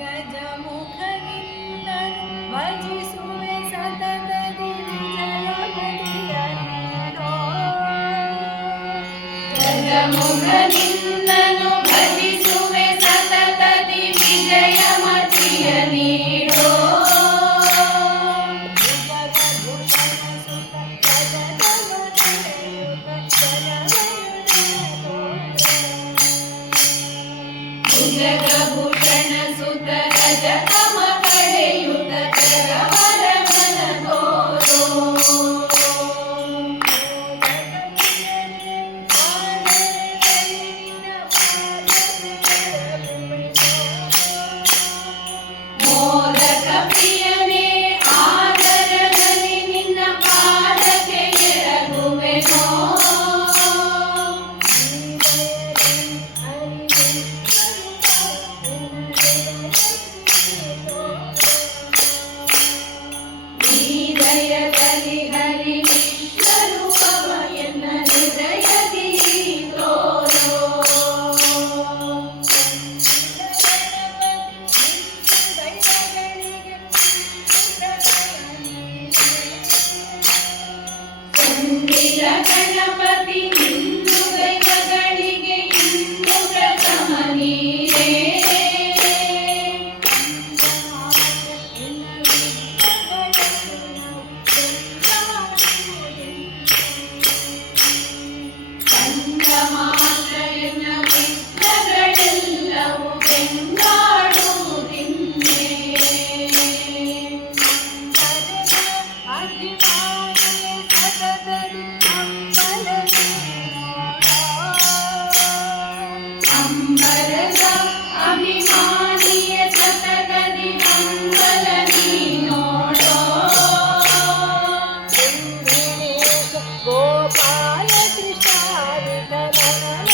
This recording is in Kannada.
ಗಜಮುಖನಿಂದನು ಭಜಿಸುವೆ ಸತತದಿ ವಿಜಯಮತಿಯ ನೀಡೋ. ಗಜಮುಖನಿಂದನು ಭಜಿಸುವೆ ಸತತದಿ ವಿಜಯಮತಿಯ ನೀಡೋ. ಭುಜಗಭೂಷಣ ಸುತ ರಜತಮ ಕಡೆಯುತ ಕರವರವನ ತೋರೋ. ಮೋದಕ ಪ್ರಿಯನೇ ಆದರದಲ್ಲಿ ನಿನ್ನ ಪಾದಕ್ಕೆ ಎರಗುವೆನೋ. ಹೃದಯದಲ್ಲಿ ಹರಿ ವಿಶ್ವರೂಪವ ಎನ್ನ ಹೃದಯದಿ ತೋರೋ. ಕುಂದಿರ ಗಣಪತಿ ಹಿಂದೂ ದೈವಗಳಿಗೆ ಇಂದು ಪ್ರಥಮ ನೀರೇ. ಮಾತ್ರಯನ ವಿಘ್ನಗಳೆಲ್ಲವೂ ಬೆಂಗಾಡುವುದಿನ್ನೇ. ಅಂಬರದ ಅಭಿಮಾನಿಯ ಸತತದಿ ಮಂಗಲ ನೀನೋಡೋ. ಗೋಪಾಲ ಕೃಷ್ಣ ವಿಠಲನ